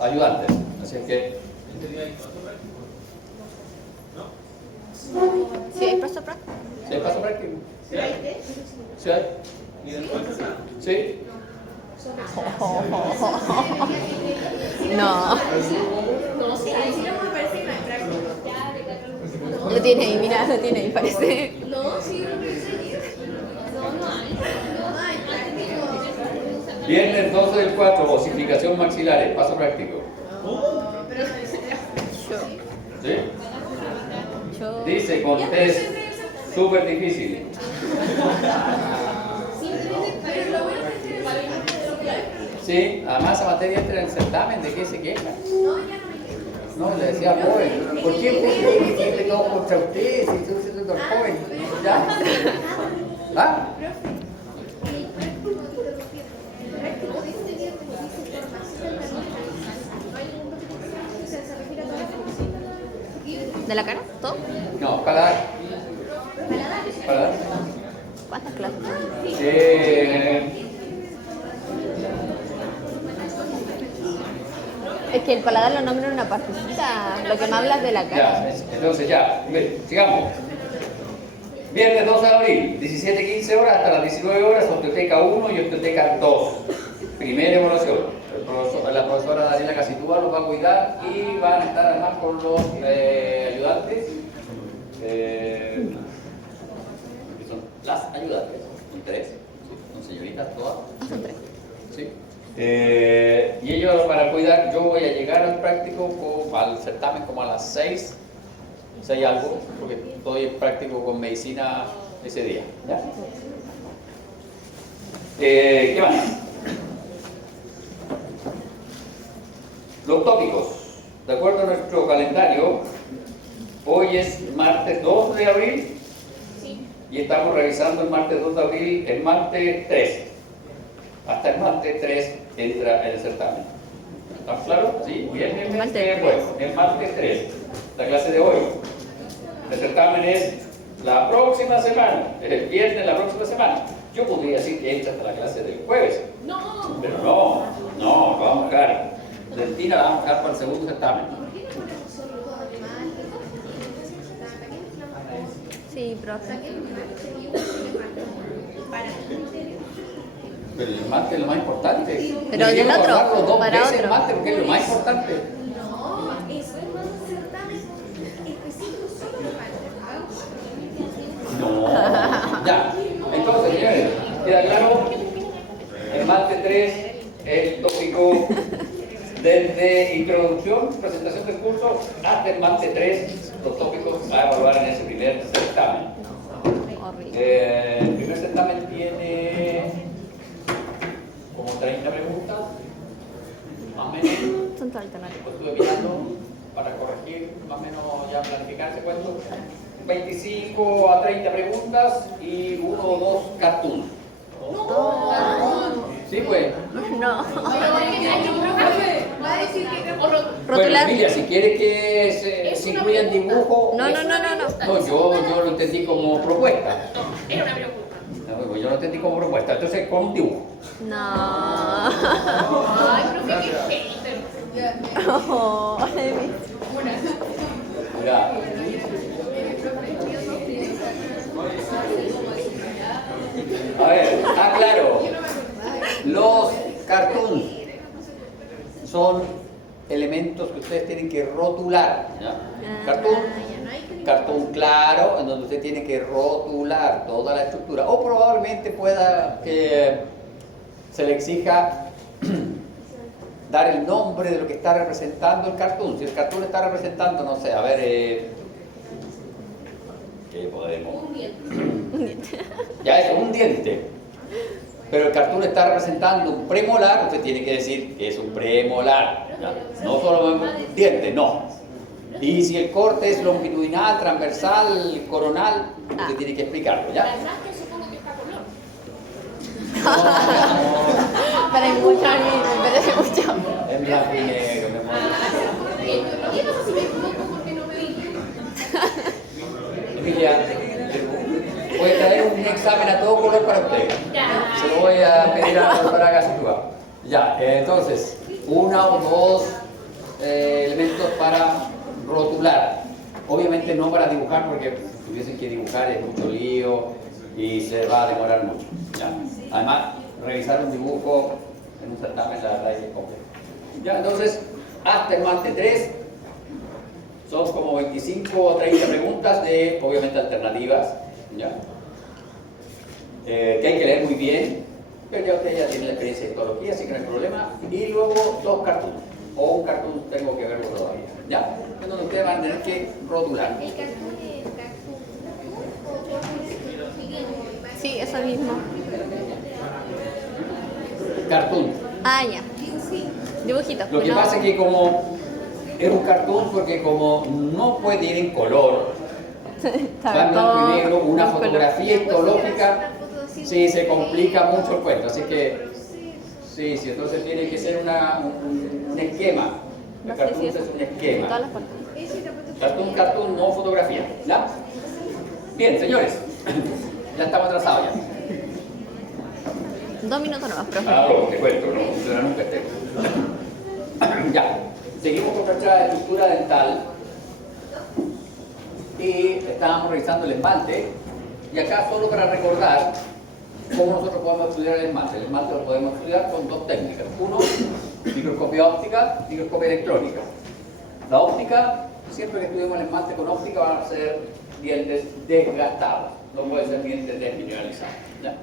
ayudantes. Así es que... Sí, hay paso práctico. ¿Sí hay paso práctico? ¿Sí hay? ¿Sí? No. Lo tiene ahí, mira, lo tiene ahí, parece. Viernes 12 del 4, osificación maxilares, paso práctico. ¿Sí? Dice con test súper difícil. Sí, además esa materia entra en el certamen, ¿de qué se queja? No, le decía al joven, ¿por qué usted siempre todo contra usted si estoy siendo el joven? ¿Ya? ¿Ah? ¿De la cara? ¿Todo? No, paladar. Paladar. ¿Cuántas clases? Es que el paladar lo nombra en una partecita, lo que me hablas de la cara. Ya, entonces ya, sigamos. Viernes 2 de abril, 17:15 horas hasta las 19 horas, Osteoteca 1 y Osteoteca 2. Primera evaluación. La profesora Daniela Casitúa los va a cuidar y van a estar además con los ayudantes. Que son las ayudantes, son 3, son señoritas todas. Son 3. Sí. Y ellos para cuidar, yo voy a llegar al práctico, al certamen como a las 6 algo, porque estoy en práctico con medicina ese día. ¿Ya? ¿Qué más? Los tópicos. De acuerdo a nuestro calendario, hoy es martes 2 de abril y estamos revisando el martes 2 de abril, el martes 3. Hasta el martes 3 entra el certamen. ¿Está claro? Sí, viernes, el martes 3, la clase de hoy. El certamen es la próxima semana, es el viernes de la próxima semana. Yo podría decir que entra hasta la clase del jueves. No. Pero no, lo vamos a dejar. Valentina la vamos a dejar para el segundo certamen. Sí, profe. Pero el mate es lo más importante. Pero del otro, para otro. El mate porque es lo más importante. No, eso es más un certamen específico solo No. Ya. Entonces, señores, ¿queda claro? El mate 3 es el tópico desde introducción, presentación del curso, hasta el mate 3, los tópicos va a evaluar en ese primer certamen. El primer certamen tiene como 30 preguntas, más o menos. Son todas alternativas. Estuve mirando para corregir, más o menos ya planificarse cuánto. 25 a 30 preguntas y 1 o 2 cartoons. Sí, pues. No. Bueno, Rotular. Emilia, si quieres que se incluyan dibujos. No. No, yo lo entendí como propuesta. Era una pregunta. No, yo lo entendí como propuesta. Entonces, con un dibujo. No. Ay, profe, qué hater. Oh, Ya. A ver, claro. Los cartoons son elementos que ustedes tienen que rotular. ¿Ya? Cartoon claro, en donde usted tiene que rotular toda la estructura. O probablemente pueda que se le exija dar el nombre de lo que está representando el cartoon. Si el cartoon está representando, no sé, a ver, ¿qué podemos? Un diente. Ya es un diente. Pero el cartoon está representando un premolar, usted tiene que decir que es un premolar. ¿Ya? No solo un diente, no. Y si el corte es longitudinal, transversal, coronal, usted tiene que explicarlo, ¿ya? La verdad es que supongo que está color. Para escuchar, me parece mucho. En blanco y negro, mi amor. ¿Qué pasa si me equivoco porque no me vi? Emilia, voy a traer un examen a todo color para usted. Ya. Se lo voy a pedir a la doctora Casitúa. Ya, entonces, 1 o 2 elementos para rotular. Obviamente no para dibujar, porque si tuviesen que dibujar es mucho lío y se va a demorar mucho, ¿ya? Además, revisar un dibujo en un certamen la verdad es complejo. Ya, entonces, hasta el martes 3 son como 25 o 30 preguntas de, obviamente, alternativas, ¿ya? Que hay que leer muy bien, pero ya usted ya tiene la experiencia de histología, así que no hay problema. Y luego 2 cartoons, o un cartoon tengo que verlo todavía, ¿ya? En donde ustedes van a tener que rotular. ¿El cartón es cartón o Sí, eso mismo. Cartoon. Ah, ya. Dibujitos. Lo que pasa es que como es un cartoon, porque como no puede ir en color, va en blanco y negro, una fotografía histológica, sí, se complica mucho el cuento, así que sí, entonces tiene que ser un esquema. El cartoon es un esquema. Todas las partes. Cartoon, no fotografía, ¿ya? Bien, señores, ya estamos atrasados ya. 2 minutos nomás, profe. Ah, te cuento, no funciona nunca este. Ya, seguimos con nuestra estructura dental y estábamos revisando el esmalte, y acá solo para recordar cómo nosotros podemos estudiar el esmalte. El esmalte lo podemos estudiar con 2 técnicas. Uno, microscopía óptica, microscopía electrónica. La óptica, siempre que estudiemos el esmalte con óptica van a ser dientes desgastados, no pueden ser dientes desmineralizados, ¿ya?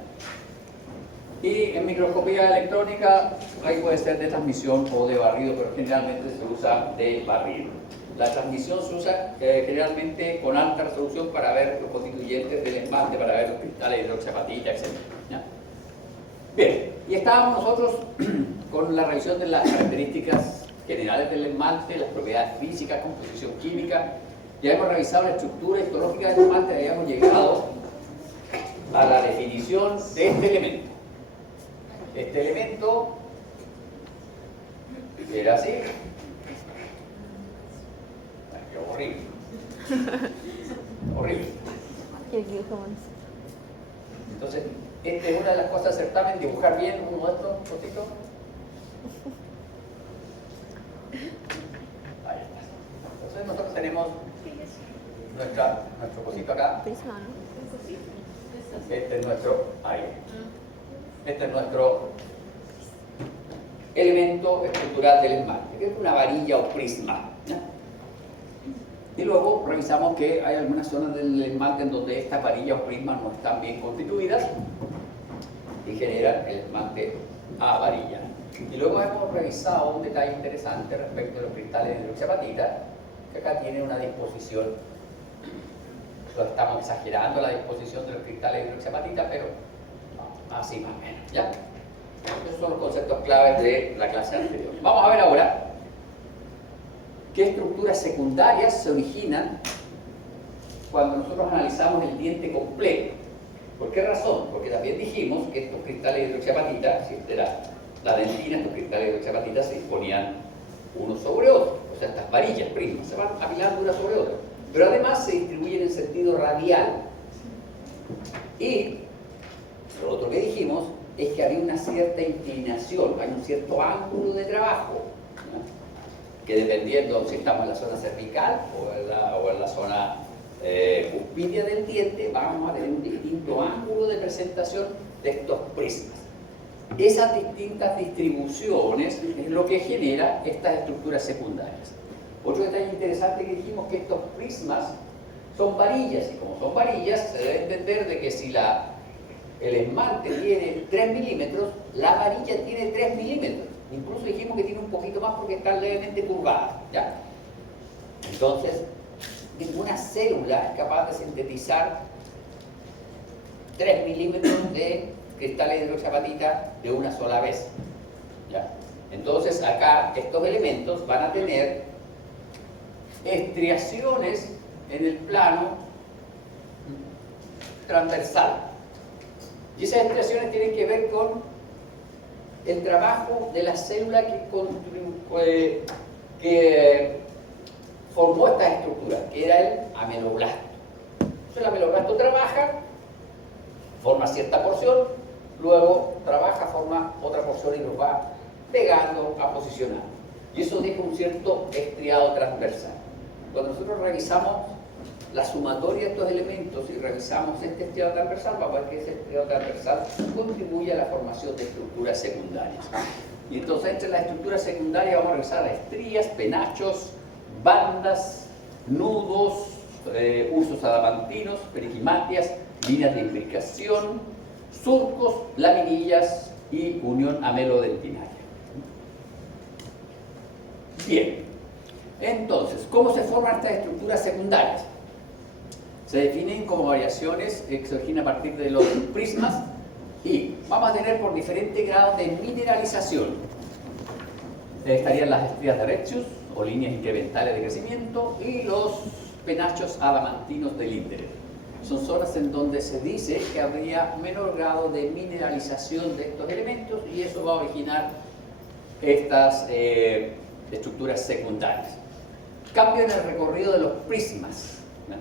Y en microscopía electrónica, ahí puede ser de transmisión o de barrido, pero generalmente se usa de barrido. La transmisión se usa generalmente con alta resolución para ver los constituyentes del esmalte, para ver los cristales de hidroxiapatita, etc. ¿Ya? Bien, y estábamos nosotros con la revisión de las características generales del esmalte, las propiedades físicas, composición química. Ya hemos revisado la estructura histológica del esmalte y habíamos llegado a la definición de este elemento. Este elemento era así. Ay, qué horrible. Horrible. Entonces, esta es una de las cosas del certamen, dibujar bien uno de estos cositos. Ahí está. Entonces nosotros tenemos nuestro cosito acá. Este es nuestro, ahí. Este es nuestro elemento estructural del esmalte, que es una varilla o prisma, ¿ya? Y luego revisamos que hay algunas zonas del esmalte en donde estas varillas o prismas no están bien constituidas y generan el esmalte a varilla. Y luego hemos revisado un detalle interesante respecto a los cristales de hidroxiapatita, que acá tiene una disposición. Lo estamos exagerando la disposición de los cristales de hidroxiapatita, pero así más o menos, ¿ya? Esos son los conceptos claves de la clase anterior. Vamos a ver ahora qué estructuras secundarias se originan cuando nosotros analizamos el diente completo. ¿Por qué razón? Porque también dijimos que estos cristales de hidroxiapatita, si era la dentina, estos cristales de hidroxiapatita se disponían unos sobre otros, o sea, estas varillas, prismas, se van apilando una sobre otra, pero además se distribuyen en sentido radial. Y lo otro que dijimos es que había una cierta inclinación, hay un cierto ángulo de trabajo, ¿no? Que dependiendo si estamos en la zona cervical o en la zona cuspidia del diente, vamos a tener un distinto ángulo de presentación de estos prismas. Esas distintas distribuciones es lo que genera estas estructuras secundarias. Otro detalle interesante que dijimos que estos prismas son varillas, y como son varillas se debe entender de que si el esmalte tiene 3 milímetros, la varilla tiene 3 milímetros. Incluso dijimos que tiene un poquito más porque está levemente curvada, ¿ya? Entonces, ninguna célula es capaz de sintetizar 3 milímetros de cristales de hidroxiapatita de una sola vez, ¿ya? Entonces, acá estos elementos van a tener estriaciones en el plano transversal. Y esas estriaciones tienen que ver con el trabajo de la célula que formó esta estructura, que era el ameloblasto. Entonces el ameloblasto trabaja, forma cierta porción, luego trabaja, forma otra porción y los va pegando a posicionar. y eso deja un cierto estriado transversal. Cuando nosotros revisamos la sumatoria de estos elementos y revisamos este estriado transversal, vamos a ver que ese estriado transversal contribuye a la formación de estructuras secundarias. Y entonces entre las estructuras secundarias vamos a revisar las estrías, penachos, bandas, nudos, usos adamantinos, periquimatias, líneas de imbricación, surcos, laminillas y unión amelodentinaria. Bien, entonces, ¿cómo se forman estas estructuras secundarias? Se definen como variaciones que se originan a partir de los prismas y vamos a tener por diferentes grados de mineralización. Estarían las estrías de Retzius o líneas incrementales de crecimiento y los penachos adamantinos de Linderer. Son zonas en donde se dice que habría menor grado de mineralización de estos elementos y eso va a originar estas estructuras secundarias. Cambio en el recorrido de los prismas. ¿No?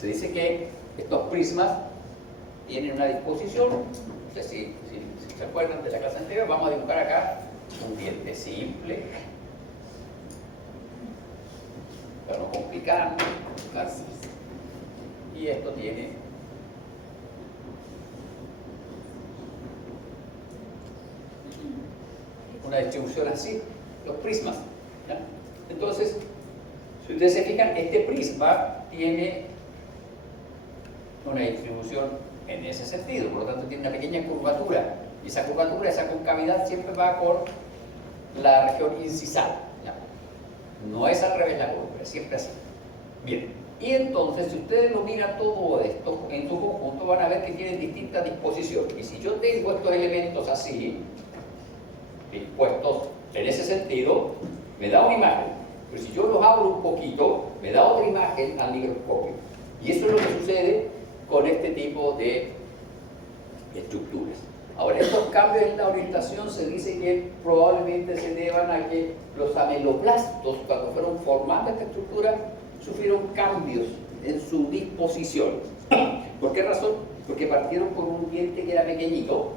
Se dice que estos prismas tienen una disposición, no sé si se acuerdan de la clase anterior, vamos a dibujar acá un diente simple, para no complicarnos, y esto tiene una distribución así, los prismas. ¿Ya? Entonces, si ustedes se fijan, este prisma tiene una distribución en ese sentido, por lo tanto tiene una pequeña curvatura, y esa curvatura, esa concavidad siempre va por la región incisal. ¿Ya? No es al revés la curva, es siempre así. Bien, y entonces si ustedes lo miran todo esto en su conjunto, van a ver que tienen distintas disposiciones, y si yo tengo estos elementos así, dispuestos en ese sentido, me da una imagen, pero si yo los abro un poquito, me da otra imagen al microscopio, y eso es lo que sucede con este tipo de estructuras. Ahora, estos cambios en la orientación se dice que probablemente se deban a que los ameloplastos, cuando fueron formando esta estructura, sufrieron cambios en su disposición. ¿Por qué razón? Porque partieron con un diente que era pequeñito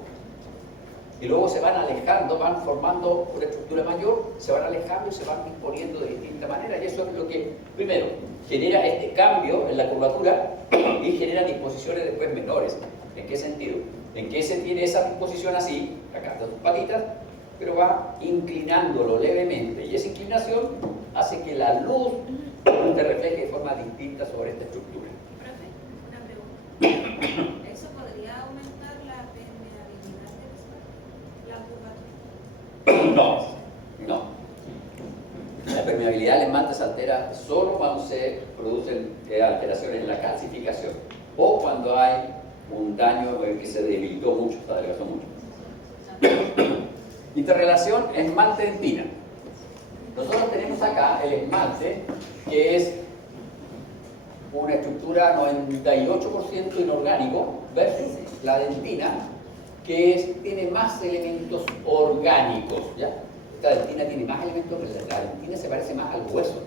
y luego se van alejando, van formando una estructura mayor, se van alejando y se van disponiendo de distinta manera, y eso es lo que, primero, genera este cambio en la curvatura y genera disposiciones después menores. ¿En qué sentido? En que ese tiene esa disposición así, acá están sus patitas, pero va inclinándolo levemente, y esa inclinación hace que la luz se refleje de forma distinta sobre esta estructura. Profe, una pregunta. ¿Eso podría aumentar la permeabilidad del espacio? La curvatura. No. La permeabilidad del esmalte se altera solo cuando se producen alteraciones en la calcificación o cuando hay un daño en que se debilitó mucho, se adelgazó mucho. Interrelación esmalte-dentina. Nosotros tenemos acá el esmalte, que es una estructura 98% inorgánico, versus la dentina, que tiene más elementos orgánicos. ¿Ya? Esta dentina tiene más elementos, la dentina se parece más al hueso,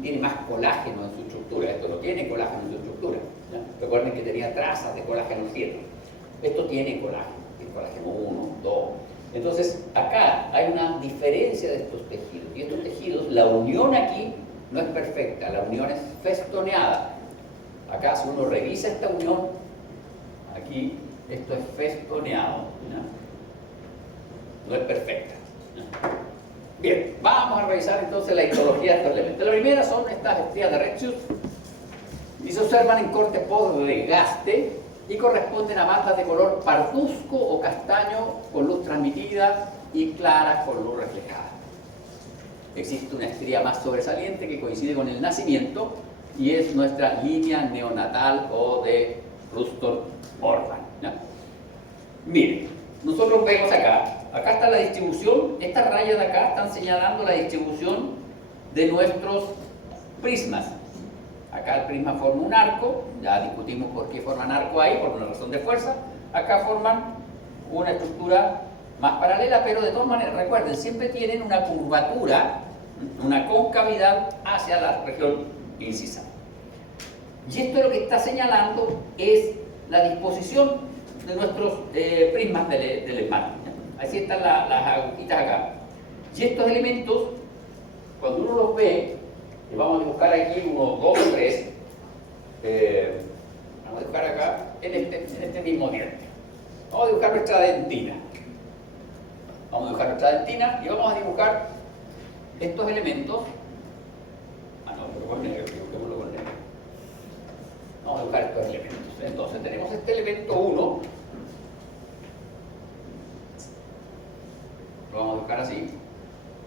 tiene más colágeno en su estructura. Esto no tiene colágeno en su estructura. ¿Ya? Recuerden que tenía trazas de colágeno 7. Esto tiene colágeno 1, 2. Entonces, acá hay una diferencia de estos tejidos. Y estos tejidos, la unión aquí no es perfecta, la unión es festoneada. Acá, si uno revisa esta unión, aquí, esto es festoneado. ¿Ya? No es perfecta. ¿Ya? Bien, vamos a revisar entonces la histología de estos elementos. La primera son estas estrías de Retzius, y se observan en corte por desgaste y corresponden a bandas de color parduzco o castaño con luz transmitida y claras con luz reflejada. Existe una estría más sobresaliente que coincide con el nacimiento y es nuestra línea neonatal o de Ruston-Orban. Miren, nosotros vemos acá está la distribución, estas rayas de acá están señalando la distribución de nuestros prismas. Acá el prisma forma un arco, ya discutimos por qué forman arco ahí, por una razón de fuerza. Acá forman una estructura más paralela, pero de todas maneras, recuerden, siempre tienen una curvatura, una concavidad hacia la región incisal. Y esto lo que está señalando es la disposición de nuestros prismas del esmalte. Así están las agujitas acá. Y estos elementos cuando uno los ve, y vamos a dibujar aquí unos 2 o 3, vamos a dibujar acá en este mismo diente. Vamos a dibujar nuestra dentina. Vamos a dibujar nuestra dentina y vamos a dibujar estos elementos. No, pero con negro, dibujémoslo con negro. Vamos a dibujar estos elementos. Entonces tenemos este elemento 1. Lo vamos a dibujar así.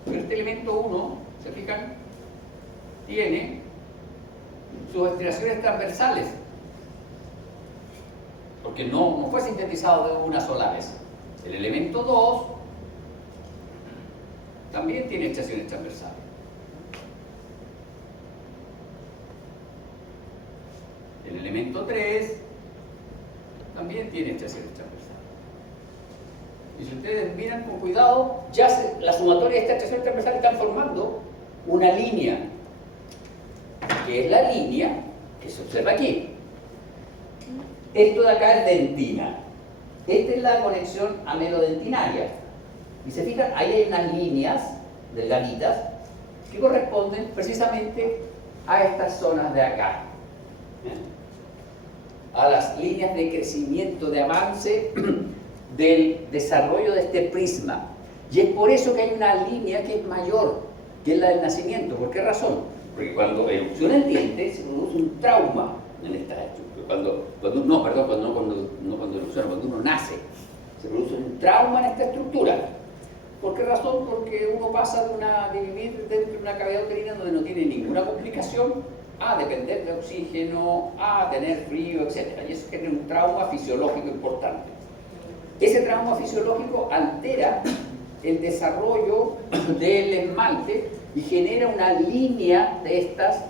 Pero este elemento 1, ¿se fijan? Tiene sus estriaciones transversales. Porque no fue sintetizado de una sola vez. El elemento 2 también tiene estriaciones transversales. El elemento 3 también tiene estriaciones transversales. Y si ustedes miran con cuidado, ya la sumatoria de estas estriaciones transversales están formando una línea, que es la línea que se observa aquí. Esto de acá es dentina. Esta es la conexión amelodentinaria. Y se fijan, ahí hay unas líneas delgaditas que corresponden precisamente a estas zonas de acá. A las líneas de crecimiento, de avance del desarrollo de este prisma. Y es por eso que hay una línea que es mayor que la del nacimiento. ¿Por qué razón? Porque cuando erupciona el diente se produce un trauma en esta estructura. Cuando erupciona, cuando uno nace, se produce un trauma en esta estructura. ¿Por qué razón? Porque uno pasa de vivir dentro de una cavidad uterina donde no tiene ninguna complicación a depender de oxígeno, a tener frío, etc. Y eso genera un trauma fisiológico importante. Ese trauma fisiológico altera el desarrollo del esmalte y genera una línea de estas,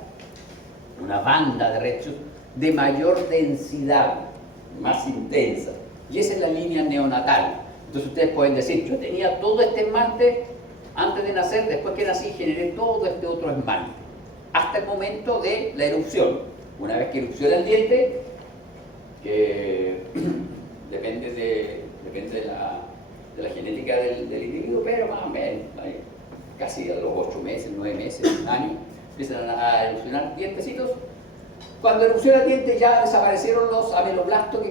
una banda de rechos de mayor densidad, más intensa. Y esa es la línea neonatal. Entonces ustedes pueden decir, yo tenía todo este esmalte antes de nacer, después que nací generé todo este otro esmalte, hasta el momento de la erupción. Una vez que erupciona el diente, que depende de la genética del individuo, pero más o menos, casi a los 8 meses, 9 meses, un año, empiezan a erupcionar dientecitos. Cuando erupciona el diente ya desaparecieron los ameloblastos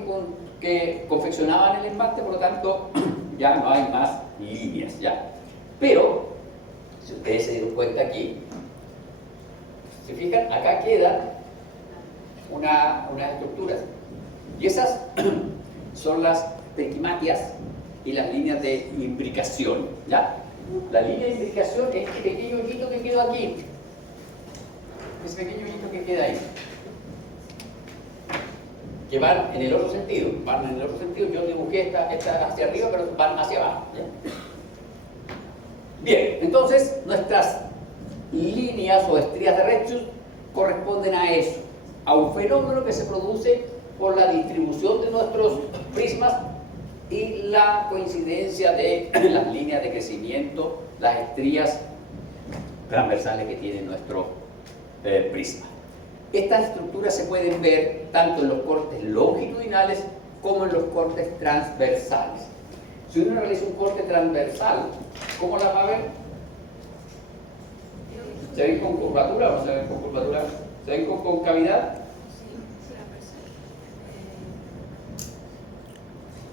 que confeccionaban el esmalte, por lo tanto ya no hay más líneas ya. Pero, si ustedes se dieron cuenta aquí, se fijan, acá quedan unas estructuras. Y esas son las triquimatias y las líneas de imbricación, ¿ya? La línea de imbricación es este pequeño hoyito que queda aquí. Ese pequeño hoyito que queda ahí. Que van en el otro sentido. Van en el otro sentido. Yo dibujé esta hacia arriba, pero van hacia abajo, ¿ya? Bien, entonces nuestras líneas o estrías de rechus corresponden a eso, a un fenómeno que se produce por la distribución de nuestros prismas y la coincidencia de las líneas de crecimiento, las estrías transversales que tiene nuestro prisma. Estas estructuras se pueden ver tanto en los cortes longitudinales como en los cortes transversales. Si uno realiza un corte transversal, ¿cómo la va a ver? ¿Se ven con curvatura o no se ven con curvatura? ¿Se ven con concavidad?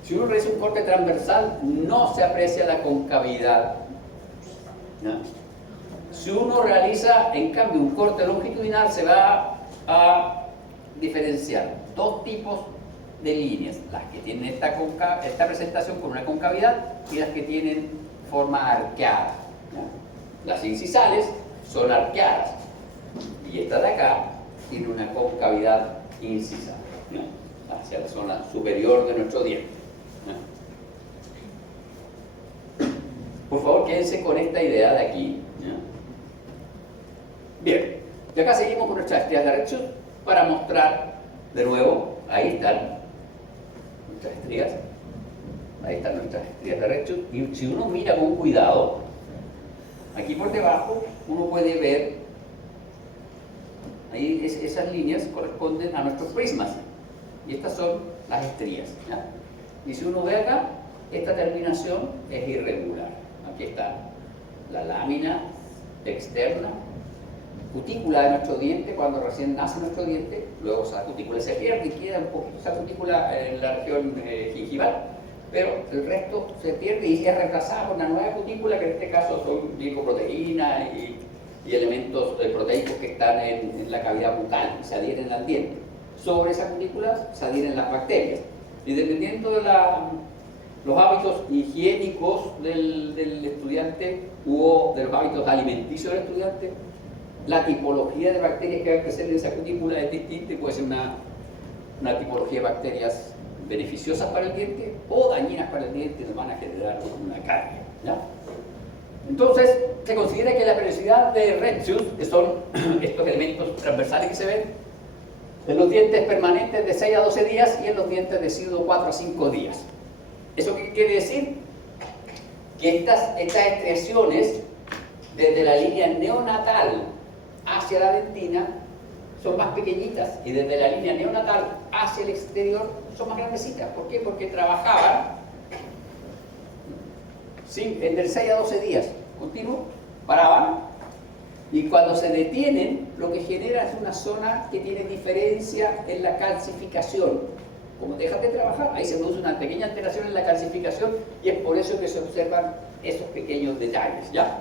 Si uno realiza un corte transversal, no se aprecia la concavidad. ¿No? Si uno realiza, en cambio, un corte longitudinal, se va a diferenciar dos tipos de líneas, las que tienen esta presentación con una concavidad y las que tienen forma arqueada, ¿no? Las incisales son arqueadas y esta de acá tiene una concavidad incisal, ¿no? Hacia la zona superior de nuestro diente, ¿no? Por favor, quédense con esta idea de aquí, ¿no? Bien, y acá seguimos con nuestras estrías de rechus para mostrar de nuevo, ahí están nuestras estrías, ahí están nuestras estrías de rechus, y si uno mira con cuidado, aquí por debajo uno puede ver, ahí esas líneas corresponden a nuestros prismas, y estas son las estrías, ¿ya? Y si uno ve acá, esta terminación es irregular, aquí está la lámina externa, cutícula de nuestro diente cuando recién nace nuestro diente, luego esa cutícula se pierde y queda un poquito esa cutícula en la región gingival, pero el resto se pierde y es reemplazada por una nueva cutícula que en este caso son glicoproteínas y elementos proteicos que están en la cavidad bucal y se adhieren al diente. Sobre esa cutícula se adhieren las bacterias y dependiendo de los hábitos higiénicos del estudiante o de los hábitos alimenticios del estudiante, la tipología de bacterias que va a crecer en esa cutícula es distinta y puede ser una tipología de bacterias beneficiosas para el diente o dañinas para el diente y nos van a generar una carie, ¿ya? Entonces, se considera que la periodicidad de Retzius, que son estos elementos transversales que se ven, en los dientes permanentes de 6 a 12 días y en los dientes deciduos 4 a 5 días. ¿Eso qué quiere decir? Que estas estriaciones, desde la línea neonatal hacia la dentina, son más pequeñitas y desde la línea neonatal hacia el exterior son más grandecitas. ¿Por qué? Porque trabajaban entre 6 a 12 días continuo, paraban y cuando se detienen lo que genera es una zona que tiene diferencia en la calcificación. Como dejan de trabajar, ahí se produce una pequeña alteración en la calcificación y es por eso que se observan esos pequeños detalles, ¿ya?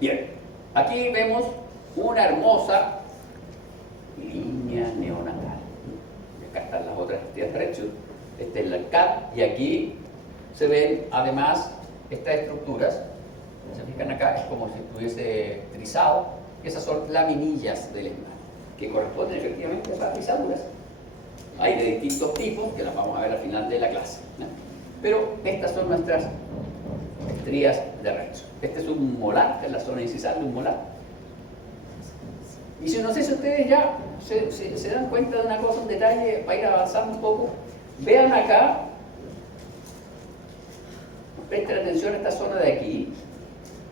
Bien, aquí vemos una hermosa línea neonatal. Acá están las otras estrias de Retzius. Este es el CAP y aquí se ven además estas estructuras. Se fijan acá, es como si estuviese trizado. Esas son laminillas del esmalte que corresponden efectivamente a esas trizaduras. Hay de distintos tipos que las vamos a ver al final de la clase, ¿no? Pero estas son nuestras estrías de Retzius. Este es un molar, en la zona incisal de un molar. Y si no sé si ustedes ya se dan cuenta de una cosa, un detalle, para ir avanzando un poco, vean acá, presten atención a esta zona de aquí,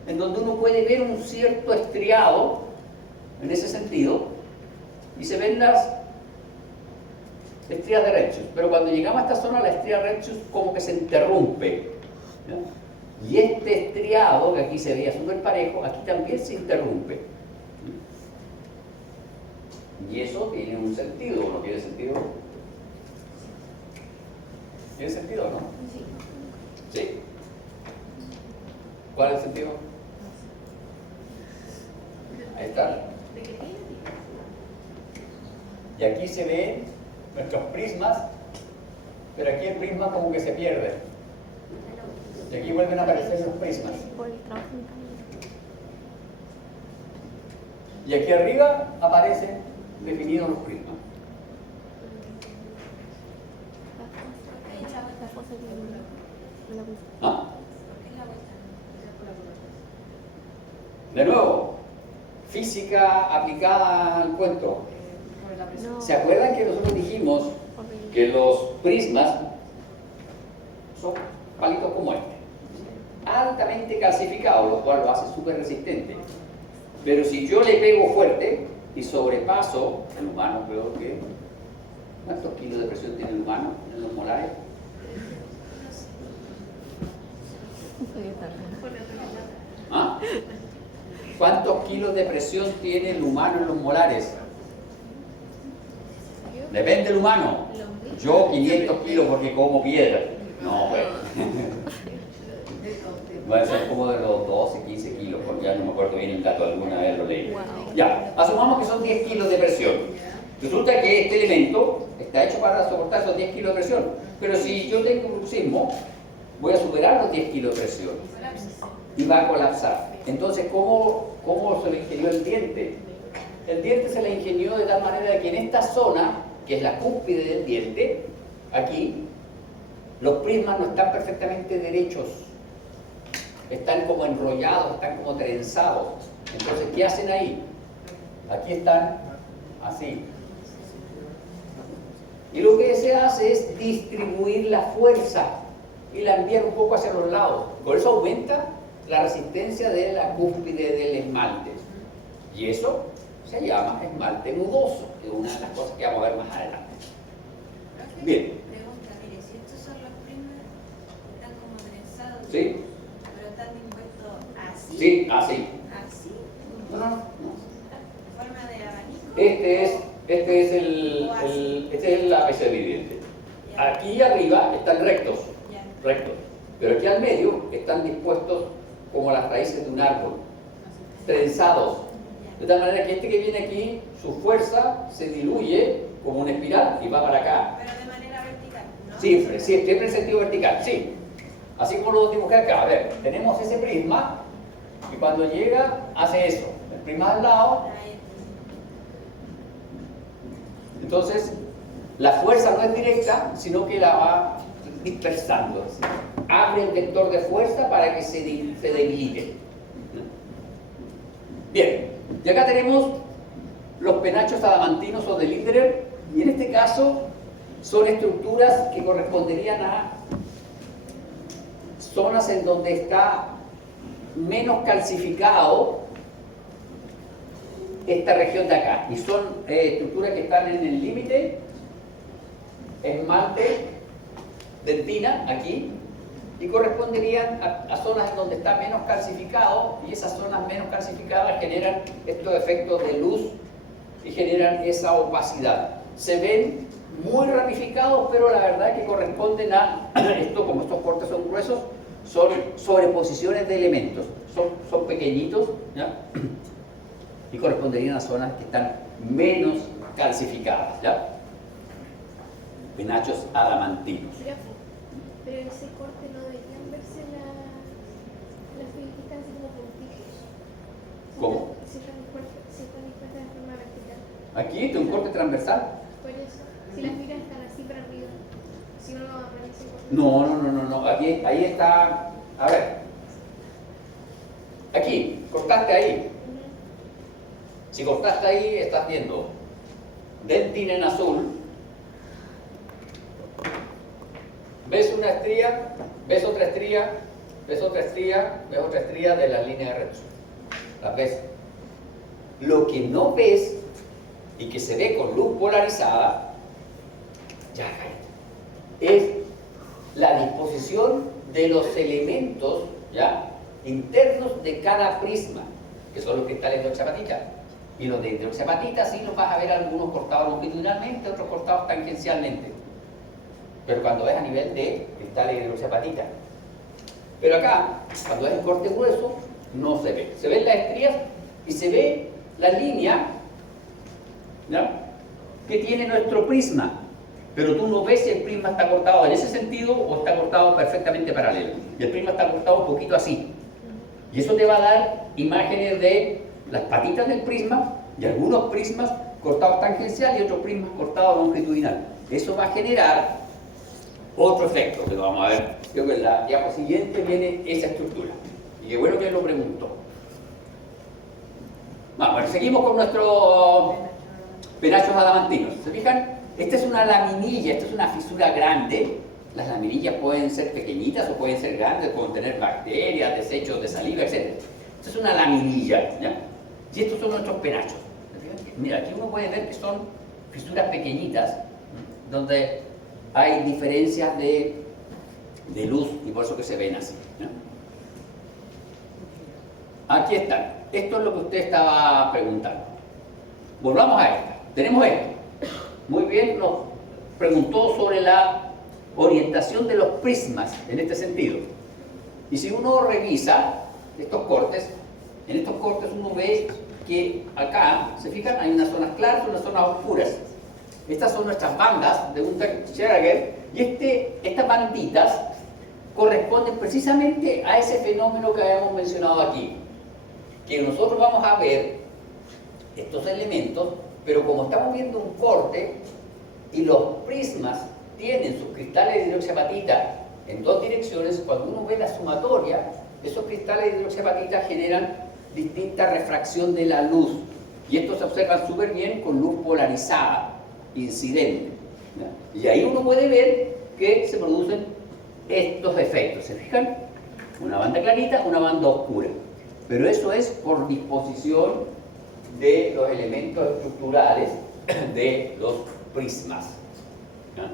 en donde uno puede ver un cierto estriado, en ese sentido, y se ven las estrías de Retzius, pero cuando llegamos a esta zona, la estría Retzius como que se interrumpe, ¿no? Y este estriado, que aquí se veía súper parejo, aquí también se interrumpe. Y eso tiene un sentido, ¿no tiene sentido? ¿Tiene sentido o no? ¿Sí? ¿Cuál es el sentido? Ahí está. Y aquí se ven nuestros prismas, pero aquí el prisma como que se pierde. Y aquí vuelven a aparecer los prismas. Y aquí arriba aparecen definidos los prismas. ¿Ah? De nuevo, física aplicada al cuento. ¿Se acuerdan que nosotros dijimos que los prismas son palitos como este? Altamente calcificados, lo cual lo hace súper resistente. Pero si yo le pego fuerte y sobrepaso, el humano creo que... ¿Cuántos kilos de presión tiene el humano en los molares? ¿Ah? ¿Cuántos kilos de presión tiene el humano en los molares? Depende del humano. Yo 500 kilos porque como piedra. No, bueno. Va a ser como de los 12, 15 kilos, porque ya no me acuerdo bien el dato, alguna vez lo leí. Ya, asumamos que son 10 kilos de presión. Resulta que este elemento está hecho para soportar esos 10 kilos de presión. Pero si yo tengo bruxismo, voy a superar los 10 kilos de presión y va a colapsar. Entonces, ¿cómo se le ingenió el diente? El diente se le ingenió de tal manera que en esta zona, que es la cúspide del diente, aquí, los prismas no están perfectamente derechos. Están como enrollados, están como trenzados. Entonces, ¿qué hacen ahí? Aquí están así. Y lo que se hace es distribuir la fuerza y la enviar un poco hacia los lados. Por eso aumenta la resistencia de la cúspide del esmalte. Y eso se llama esmalte nudoso, que es una de las cosas que vamos a ver más adelante. Bien. Pregunta, mire, si estos son los prismas, están como trenzados, ¿Sí? pero están impuestos así Sí, así. Así, No, no, no. forma de abanico. Este es la ABC viviente. Ya, Aquí arriba están rectos, ya. rectos. Pero aquí al medio están dispuestos como las raíces de un árbol, trenzados. De tal manera que este que viene aquí, su fuerza se diluye como una espiral y va para acá. Pero de manera vertical, ¿no? Siempre en sentido vertical, sí. Así como lo dibujé acá. A ver, tenemos ese prisma y cuando llega hace eso. El prisma al lado. Ahí. Entonces, la fuerza no es directa, sino que la va dispersando. Así. Abre el vector de fuerza para que se debilite. Bien, y acá tenemos los penachos adamantinos o de Linderer, y en este caso son estructuras que corresponderían a zonas en donde está menos calcificado esta región de acá, y son estructuras que están en el límite esmalte dentina aquí, y corresponderían a zonas en donde está menos calcificado, y esas zonas menos calcificadas generan estos efectos de luz y generan esa opacidad. Se ven muy ramificados, pero la verdad es que corresponden a esto, como estos cortes son gruesos, son sobreposiciones de elementos, son pequeñitos, ¿ya? Y corresponderían a zonas que están menos calcificadas, ¿ya? Penachos adamantinos. Pero en ese corte no deberían verse las figuritas así como puntitos. ¿Cómo? Si están dispuestas de forma vertical. Aquí está un corte transversal. Por eso, si las figuras están así para arriba, si uno no aparece corte. No. Aquí, ahí está. A ver. Aquí, cortaste ahí. Si cortaste ahí, estás viendo dentina en azul. ¿Ves una estría? ¿Ves otra estría? ¿Ves otra estría? ¿Ves otra estría de las líneas de reducción? ¿Las ves? Lo que no ves y que se ve con luz polarizada, ya es la disposición de los elementos, ¿ya?, internos de cada prisma, que son los cristales de hidroxiapatita. Y los de hidroxiapatita sí los vas a ver algunos cortados longitudinalmente, otros cortados tangencialmente. Pero cuando ves a nivel de cristales de hidroxiapatita. Pero acá, cuando es el corte grueso, no se ve. Se ven las estrías y se ve la línea, ¿ya?, que tiene nuestro prisma. Pero tú no ves si el prisma está cortado en ese sentido o está cortado perfectamente paralelo. Y el prisma está cortado un poquito así. Y eso te va a dar imágenes de las patitas del prisma y algunos prismas cortados tangencial y otros prismas cortados longitudinal. Eso va a generar otro efecto que lo vamos a ver. Creo que en la diapositiva siguiente viene esa estructura. Y qué bueno que él lo preguntó. Bueno, seguimos con nuestros penachos adamantinos. ¿Se fijan? Esta es una laminilla, esta es una fisura grande. Las laminillas pueden ser pequeñitas o pueden ser grandes, pueden tener bacterias, desechos de saliva, etc. Esta es una laminilla, ¿ya? Y estos son nuestros penachos. Mira, aquí uno puede ver que son fisuras pequeñitas, donde hay diferencias de luz y por eso que se ven así, ¿ya? Aquí están. Esto es lo que usted estaba preguntando. Volvamos a esta. Tenemos esto. Muy bien, nos preguntó sobre la orientación de los prismas en este sentido. Y si uno revisa estos cortes, en estos cortes uno ve que acá, ¿se fijan? Hay unas zonas claras y unas zonas oscuras. Estas son nuestras bandas de Unterschied, y estas banditas corresponden precisamente a ese fenómeno que habíamos mencionado aquí, que nosotros vamos a ver estos elementos, pero como estamos viendo un corte y los prismas tienen sus cristales de hidroxiapatita en dos direcciones, cuando uno ve la sumatoria, esos cristales de hidroxiapatita generan distinta refracción de la luz, y estos se observan súper bien con luz polarizada, incidente, ¿ya? Y ahí uno puede ver que se producen estos efectos. ¿Se fijan? Una banda clarita, una banda oscura. Pero eso es por disposición de los elementos estructurales de los prismas, ¿ya?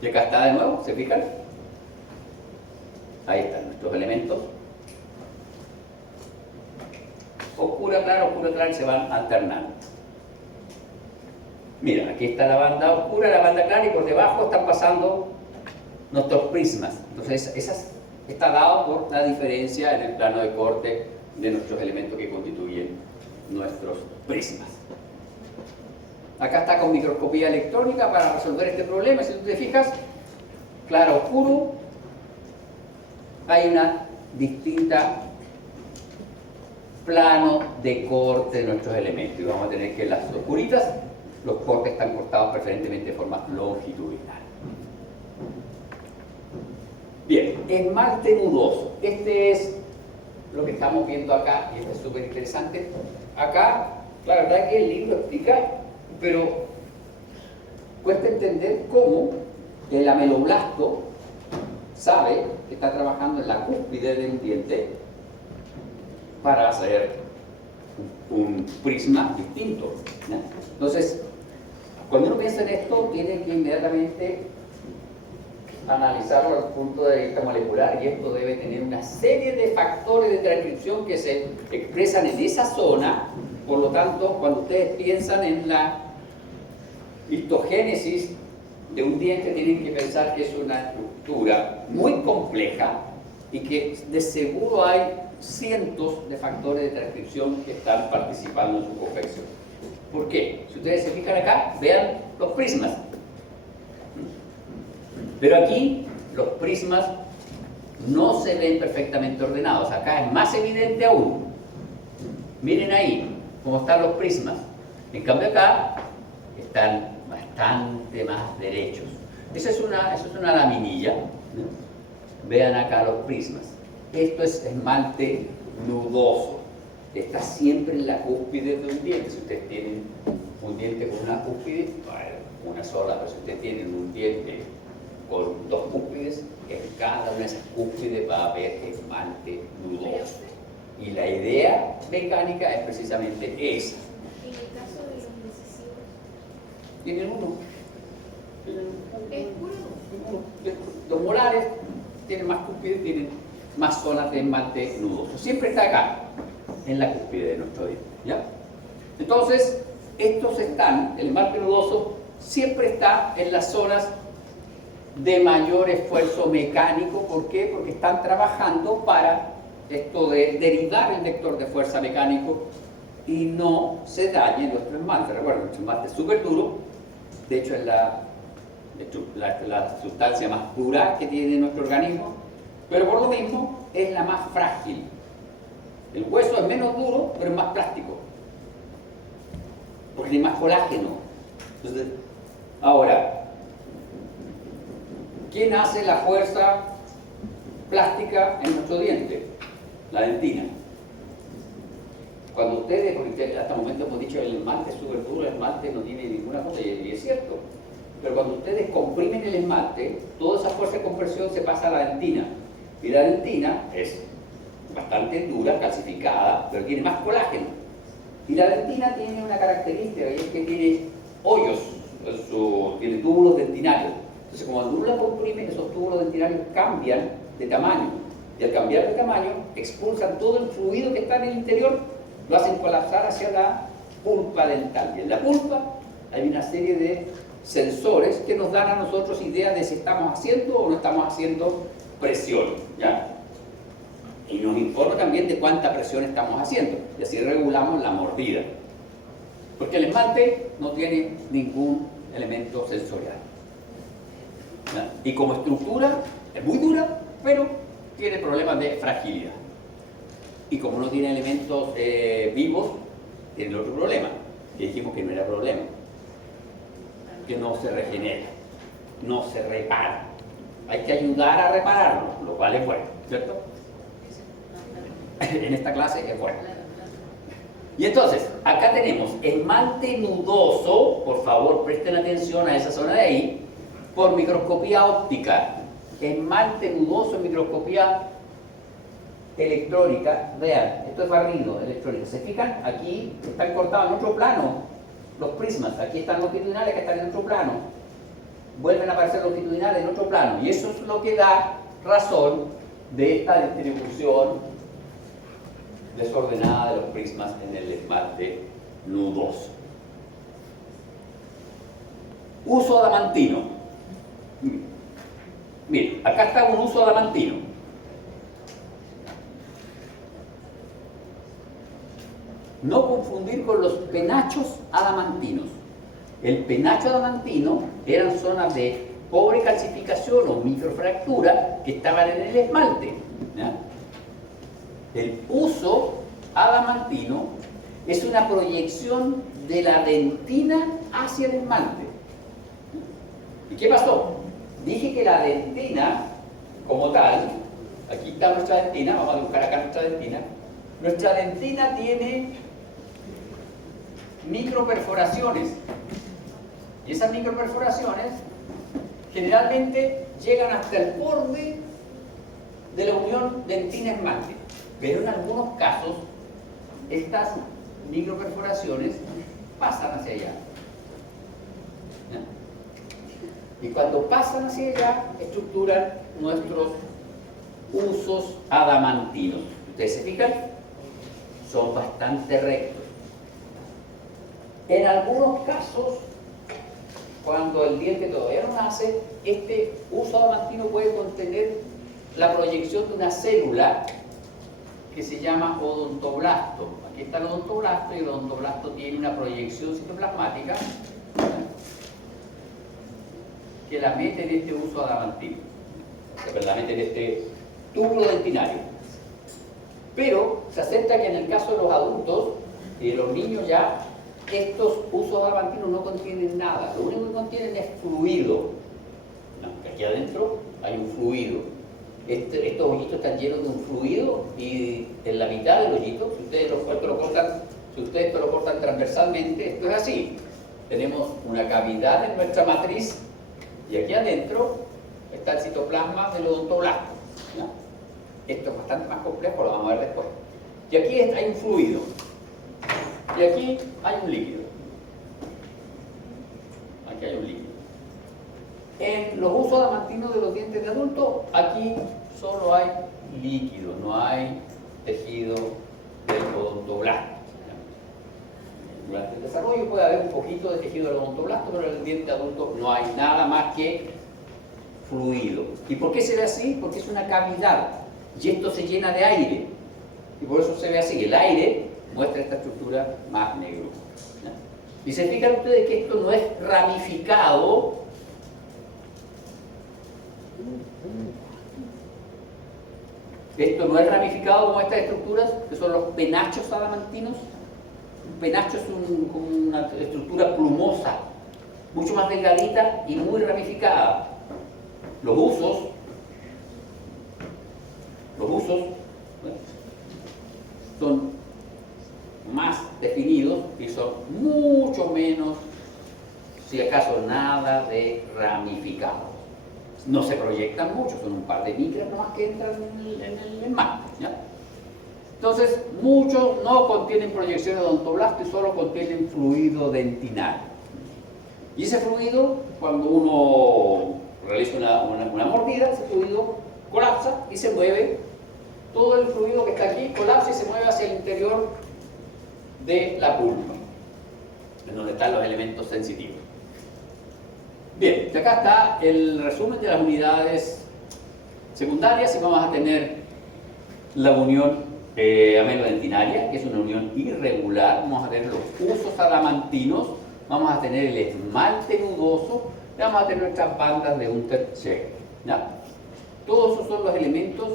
Y acá está de nuevo, ¿se fijan? Ahí están nuestros elementos. Oscura, clara, y se van alternando. Mira, aquí está la banda oscura, la banda clara, y por debajo están pasando nuestros prismas. Entonces, está dado por la diferencia en el plano de corte de nuestros elementos que constituyen nuestros prismas. Acá está con microscopía electrónica para resolver este problema. Si tú te fijas, claro, oscuro, hay una distinta plano de corte de nuestros elementos. Y vamos a tener que las oscuritas, los cortes están cortados preferentemente de forma longitudinal. Bien, esmalte nudoso. Este es lo que estamos viendo acá, y esto es súper interesante. Acá, la verdad es que el libro explica, pero cuesta entender cómo el ameloblasto sabe que está trabajando en la cúspide de un diente para hacer un prisma distinto, ¿no? Entonces, cuando uno piensa en esto, tiene que inmediatamente analizarlo desde el punto de vista molecular, y esto debe tener una serie de factores de transcripción que se expresan en esa zona. Por lo tanto, cuando ustedes piensan en la histogénesis de un diente, tienen que pensar que es una estructura muy compleja y que de seguro hay cientos de factores de transcripción que están participando en su confección. ¿Por qué? Si ustedes se fijan acá, vean los prismas. Pero aquí los prismas no se ven perfectamente ordenados. Acá es más evidente aún. Miren ahí cómo están los prismas. En cambio acá están bastante más derechos. Eso es una laminilla, ¿no? Vean acá los prismas. Esto es esmalte nudoso. Está siempre en la cúspide de un diente. Si ustedes tienen un diente con una cúspide, bueno, una sola, pero si ustedes tienen un diente con dos cúspides, en cada una de esas cúspides va a haber esmalte nudoso. Y la idea mecánica es precisamente esa. En el caso de los decisivos, Tienen uno. es puro. Los molares tienen más cúspides, tienen más zonas de esmalte nudoso. Siempre está acá, en la cúspide de nuestro diente, ¿ya? Entonces, estos están, el esmalte nudoso siempre está en las zonas de mayor esfuerzo mecánico. ¿Por qué? Porque están trabajando para esto de derivar el vector de fuerza mecánico y no se dañe nuestro esmalte. Recuerden, nuestro esmalte es súper duro. De hecho, es la sustancia más dura que tiene nuestro organismo, pero por lo mismo es la más frágil. El hueso es menos duro, pero es más plástico, porque tiene más colágeno. Entonces, ahora, ¿quién hace la fuerza plástica en nuestro diente? La dentina. Cuando ustedes, porque hasta el momento hemos dicho que el esmalte es súper duro, el esmalte no tiene ninguna cosa, y es cierto, pero cuando ustedes comprimen el esmalte, toda esa fuerza de compresión se pasa a la dentina, y la dentina es bastante dura, calcificada, pero tiene más colágeno. Y la dentina tiene una característica, y es que tiene hoyos, tiene túbulos dentinarios. Entonces, cuando uno la comprime, esos túbulos dentinarios cambian de tamaño, y al cambiar de tamaño, expulsan todo el fluido que está en el interior, lo hacen colapsar hacia la pulpa dental. Y en la pulpa hay una serie de sensores que nos dan a nosotros ideas de si estamos haciendo o no estamos haciendo presión, ¿ya? Y nos informa también de cuánta presión estamos haciendo, y así regulamos la mordida. Porque el esmalte no tiene ningún elemento sensorial, ¿ya? Y como estructura es muy dura, pero tiene problemas de fragilidad. Y como no tiene elementos vivos, tiene otro problema, que dijimos que no era problema, que no se regenera, no se repara. Hay que ayudar a repararlo, lo cual es bueno, ¿cierto? En esta clase es bueno. Y entonces, acá tenemos esmalte nudoso. Por favor, presten atención a esa zona de ahí, por microscopía óptica. Esmalte nudoso en microscopía electrónica. Vean, esto es barrido electrónico. ¿Se fijan? Aquí están cortados en otro plano los prismas. Aquí están longitudinales que están en otro plano. Vuelven a aparecer longitudinales en otro plano. Y eso es lo que da razón de esta distribución desordenada de los prismas en el esmalte nudoso. Uso adamantino. Miren, acá está un uso adamantino. No confundir con los penachos adamantinos. El penacho adamantino eran zonas de pobre calcificación o microfractura que estaban en el esmalte. ¿Ya? El uso adamantino es una proyección de la dentina hacia el esmalte. ¿Y qué pasó? Dije que la dentina, como tal, aquí está nuestra dentina, vamos a dibujar acá nuestra dentina. Nuestra dentina tiene microperforaciones. Y esas microperforaciones generalmente llegan hasta el borde de la unión dentina-esmalte. Pero en algunos casos, estas microperforaciones pasan hacia allá. ¿Ya? Y cuando pasan hacia allá, estructuran nuestros usos adamantinos. ¿Ustedes se fijan? Son bastante rectos. En algunos casos, cuando el diente todavía no nace, este uso adamantino puede contener la proyección de una célula que se llama odontoblasto. Aquí está el odontoblasto y el odontoblasto tiene una proyección citoplasmática que la mete en este uso adamantino, la mete en este túbulo dentinario. Pero se acepta que en el caso de los adultos y de los niños ya, estos usos adamantinos no contienen nada, lo único que contienen es fluido. No, que aquí adentro hay un fluido. Estos hoyitos están llenos de un fluido y en la mitad del hoyito, si ustedes esto lo cortan transversalmente, esto es así. Tenemos una cavidad en nuestra matriz y aquí adentro está el citoplasma del odontoblasto. ¿Ya? Esto es bastante más complejo, lo vamos a ver después. Y aquí hay un fluido. Y aquí hay un líquido. Aquí hay un líquido. En los usos adamantinos de los dientes de adulto, aquí solo hay líquido, no hay tejido del odontoblasto. Durante el desarrollo puede haber un poquito de tejido del odontoblasto, pero en el diente adulto no hay nada más que fluido. ¿Y por qué se ve así? Porque es una cavidad y esto se llena de aire. Y por eso se ve así. El aire muestra esta estructura más negruzca. Y se fijan ustedes que esto no es ramificado. Esto no es ramificado como estas estructuras, que son los penachos adamantinos. Un penacho es como una estructura plumosa, mucho más delgadita y muy ramificada. Los usos son más definidos y son mucho menos, si acaso nada, de ramificados. No se proyectan mucho, son un par de micras nomás que entran en el esmalte. ¿Ya? Entonces, muchos no contienen proyección de odontoblasto y solo contienen fluido dentinario. Y ese fluido, cuando uno realiza una mordida, ese fluido colapsa y se mueve. Todo el fluido que está aquí colapsa y se mueve hacia el interior de la pulpa, en donde están los elementos sensitivos. Bien, y acá está el resumen de las unidades secundarias y vamos a tener la unión amelodentinaria, que es una unión irregular. Vamos a tener los usos adamantinos, vamos a tener el esmalte nudoso y vamos a tener nuestras bandas de Unterschied. ¿Ya? Todos esos son los elementos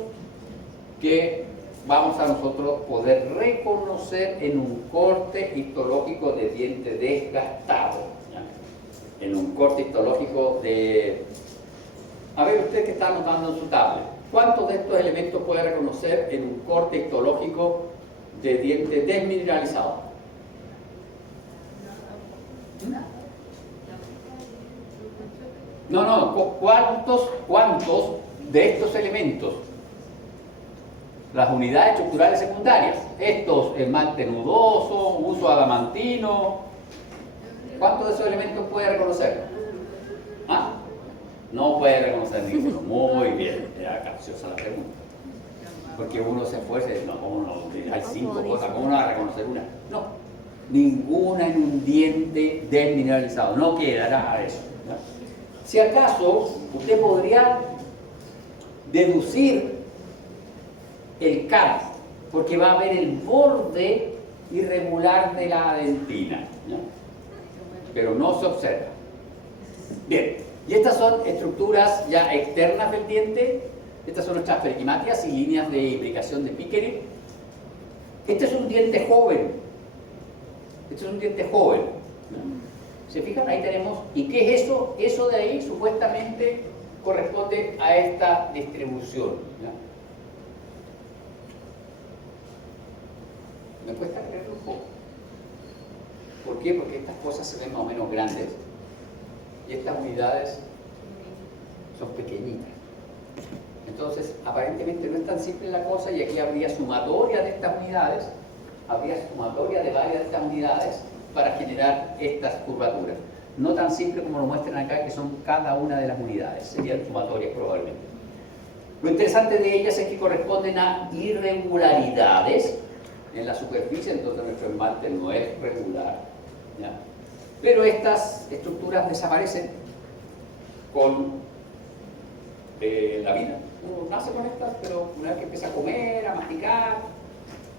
que vamos a nosotros poder reconocer en un corte histológico de diente desgastado. ¿Ya? En un corte histológico de... A ver, usted que está anotando en su tablet, ¿cuántos de estos elementos puede reconocer en un corte histológico de diente desmineralizado? No, ¿cuántos de estos elementos? Las unidades estructurales secundarias, estos, esmalte nudoso, uso adamantino, ¿cuántos de esos elementos puede reconocer? ¿Ah? No puede reconocer ninguno. Muy bien, era capciosa la pregunta. porque uno se esfuerza y dice, no, ¿cómo no? Hay 5 Como cosas, dice. ¿cómo no vas a reconocer una? No, ninguna en un diente desmineralizado, no quedará eso. ¿Ya? Si acaso, usted podría deducir el CAD, porque va a ver el borde irregular de la dentina, ¿ya? Pero no se observa. Bien, y estas son estructuras ya externas del diente. Estas son nuestras periquimatias y líneas de imbricación de Pickering. Este es un diente joven. Este es un diente joven, ¿no? ¿Se fijan? Ahí tenemos. ¿Y qué es eso? Eso de ahí supuestamente corresponde a esta distribución, ¿ya? Me cuesta creerlo un poco. ¿Por qué? Porque estas cosas se ven más o menos grandes y estas unidades son pequeñitas. Entonces, aparentemente no es tan simple la cosa y aquí habría sumatoria de estas unidades, habría sumatoria de varias de estas unidades para generar estas curvaturas. No tan simple como lo muestran acá, que son cada una de las unidades, serían sumatorias probablemente. Lo interesante de ellas es que corresponden a irregularidades en la superficie, entonces nuestro esmalte no es regular, ¿ya? Pero estas estructuras desaparecen con la vida. Uno nace con estas, pero una vez que empieza a comer, a masticar,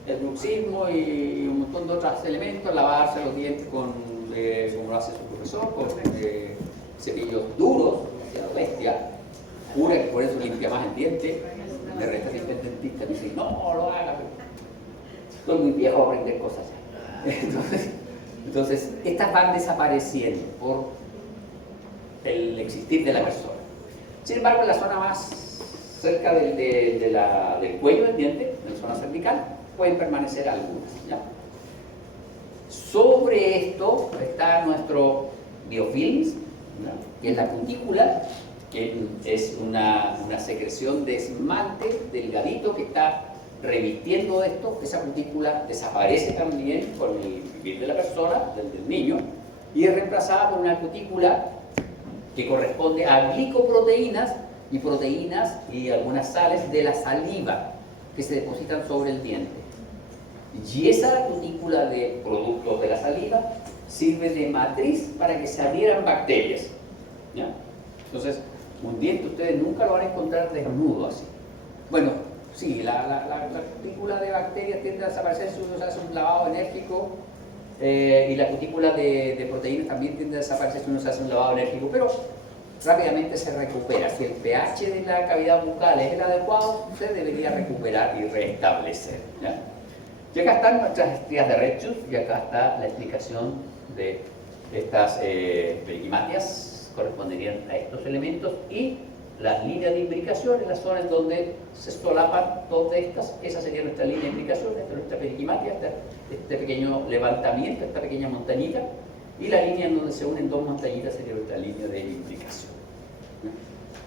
el bruxismo y un montón de otros elementos, lavarse los dientes con, como lo hace su profesor, con cepillos duros, demasiado bestia, jura que por eso limpia más el diente, me resta siempre el dentista, me dice, no lo haga, estoy muy viejo a aprender cosas ya. Entonces, estas van desapareciendo por el existir de la persona. Sin embargo, en la zona más cerca del cuello del diente, en la zona cervical, pueden permanecer algunas, ¿ya? Sobre esto está nuestro biofilms, ¿ya? Que es la cutícula, que es una secreción de esmalte delgadito que está revistiendo esto. Esa cutícula desaparece también con el vivir de la persona, del niño, y es reemplazada por una cutícula que corresponde a glicoproteínas y proteínas y algunas sales de la saliva que se depositan sobre el diente. Y esa cutícula de productos de la saliva sirve de matriz para que se adhieran bacterias, ¿ya? Entonces, un diente ustedes nunca lo van a encontrar desnudo así. Bueno, sí, la cutícula de bacterias tiende a desaparecer si uno se hace un lavado enérgico, y la cutícula de proteínas también tiende a desaparecer si uno se hace un lavado enérgico, pero rápidamente se recupera. Si el pH de la cavidad bucal es el adecuado, usted debería recuperar y restablecer, ¿ya? Y acá están nuestras estrías de Rechus, y acá está la explicación de estas periquimatias, corresponderían a estos elementos, y las líneas de imbricación en las zonas donde se solapan dos de estas. Esa sería nuestra línea de imbricación, esta es nuestra periquimatia, este pequeño levantamiento, esta pequeña montañita, y la línea en donde se unen dos montañitas sería nuestra línea de imbricación.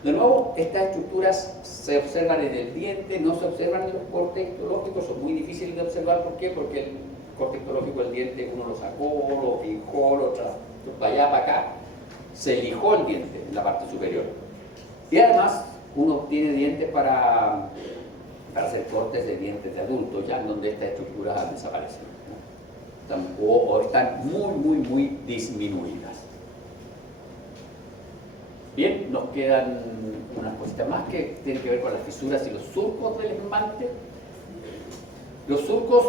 De nuevo, estas estructuras se observan en el diente, no se observan en los cortes histológicos, son muy difíciles de observar. ¿Por qué? Porque el corte histológico del diente uno lo sacó, lo fijó, lo trajo para allá, para acá, se lijó el diente en la parte superior. Y además, uno tiene dientes para hacer cortes de dientes de adultos, ya en donde estas estructuras desaparecen, ¿no? O están muy disminuidas. Bien, nos quedan unas cositas más que tienen que ver con las fisuras y los surcos del esmalte. Los surcos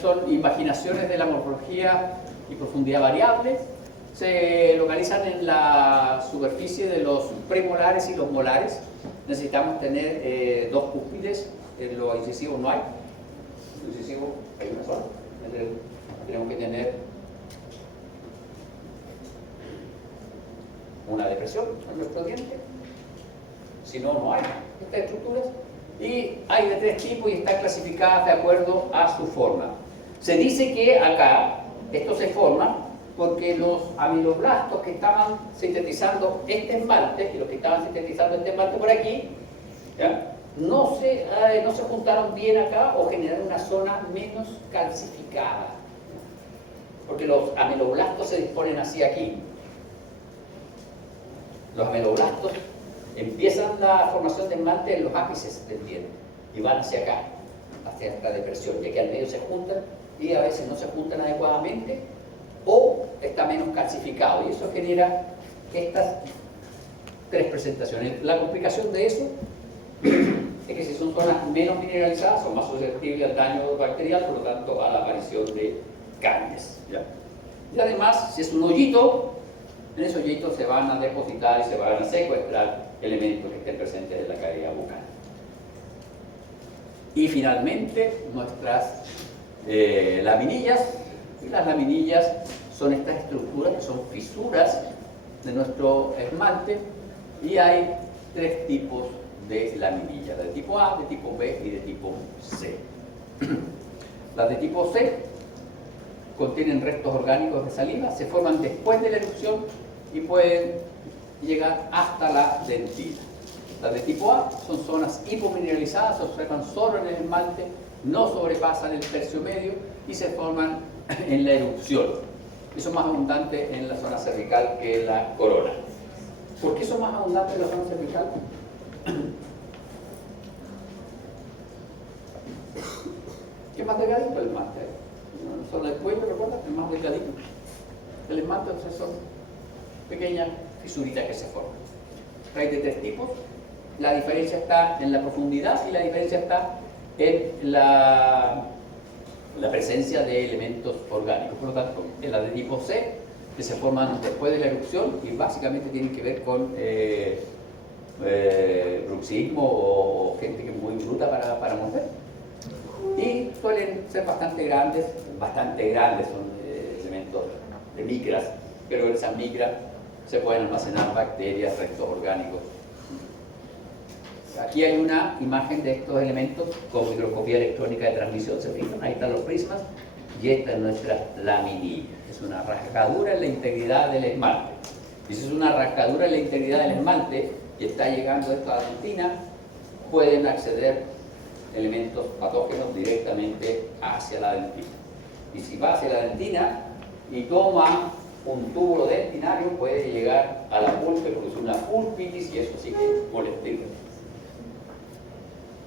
son imaginaciones de la morfología y profundidad variable. Se localizan en la superficie de los premolares y los molares. Necesitamos tener dos cúspides. En lo incisivo no hay. En lo incisivo hay una sola. Tenemos que tener una depresión en nuestro diente. Si no, no hay estas estructuras. Y hay de tres tipos y están clasificadas de acuerdo a su forma. Se dice que acá esto se forma porque los amiloblastos que estaban sintetizando este esmalte y los que estaban sintetizando este esmalte por aquí, ¿ya? No se juntaron bien acá o generaron una zona menos calcificada, porque los amiloblastos se disponen así aquí. Los amiloblastos empiezan la formación de esmalte en los ápices del diente y van hacia acá, hacia esta depresión, y aquí al medio se juntan y a veces no se juntan adecuadamente o está menos calcificado, y eso genera estas tres presentaciones. La complicación de eso es que si son zonas menos mineralizadas son más susceptibles al daño bacterial, por lo tanto a la aparición de caries, ¿ya? Y además, si es un hoyito, en ese hoyito se van a depositar y se van a secuestrar elementos que estén presentes en la cavidad bucal. Y finalmente, nuestras laminillas. Y las laminillas son estas estructuras que son fisuras de nuestro esmalte, y hay tres tipos de laminillas: de tipo A, de tipo B y de tipo C. Las de tipo C contienen restos orgánicos de saliva, se forman después de la erupción y pueden llegar hasta la dentina. Las de tipo A son zonas hipomineralizadas, se observan solo en el esmalte, no sobrepasan el tercio medio y se forman en la erupción. Y son más abundantes en la zona cervical que en la corona. ¿Por qué son más abundantes en la zona cervical? ¿Qué es más delgadito el esmalte? La zona del cuello, ¿recuerdas? Es más delgadito. El esmalte, entonces, son pequeñas fisuritas que se forman. Hay de tres tipos. La diferencia está en la profundidad y la diferencia está en la presencia de elementos orgánicos. Por lo tanto, en la de tipo C, que se forman después de la erupción y básicamente tienen que ver con bruxismo o gente que es muy bruta para morder. Y suelen ser bastante grandes, son elementos de micras, pero en esas micras se pueden almacenar bacterias, restos orgánicos. Aquí hay una imagen de estos elementos con microscopía electrónica de transmisión, se fijan, ahí están los prismas, y esta es nuestra laminilla. Es una rasgadura en la integridad del esmalte. Y si es una rasgadura en la integridad del esmalte y está llegando esto a la dentina, pueden acceder elementos patógenos directamente hacia la dentina. Y si va hacia la dentina y toma un tubo dentinario, puede llegar a la pulpa y producir una pulpitis, y eso sí que molesta.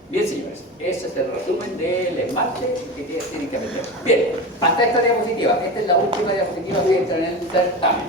Bien, señores, ese es el resumen del esmalte que tienen que aprender. Bien, hasta esta diapositiva. Esta es la última diapositiva que entra en el certamen.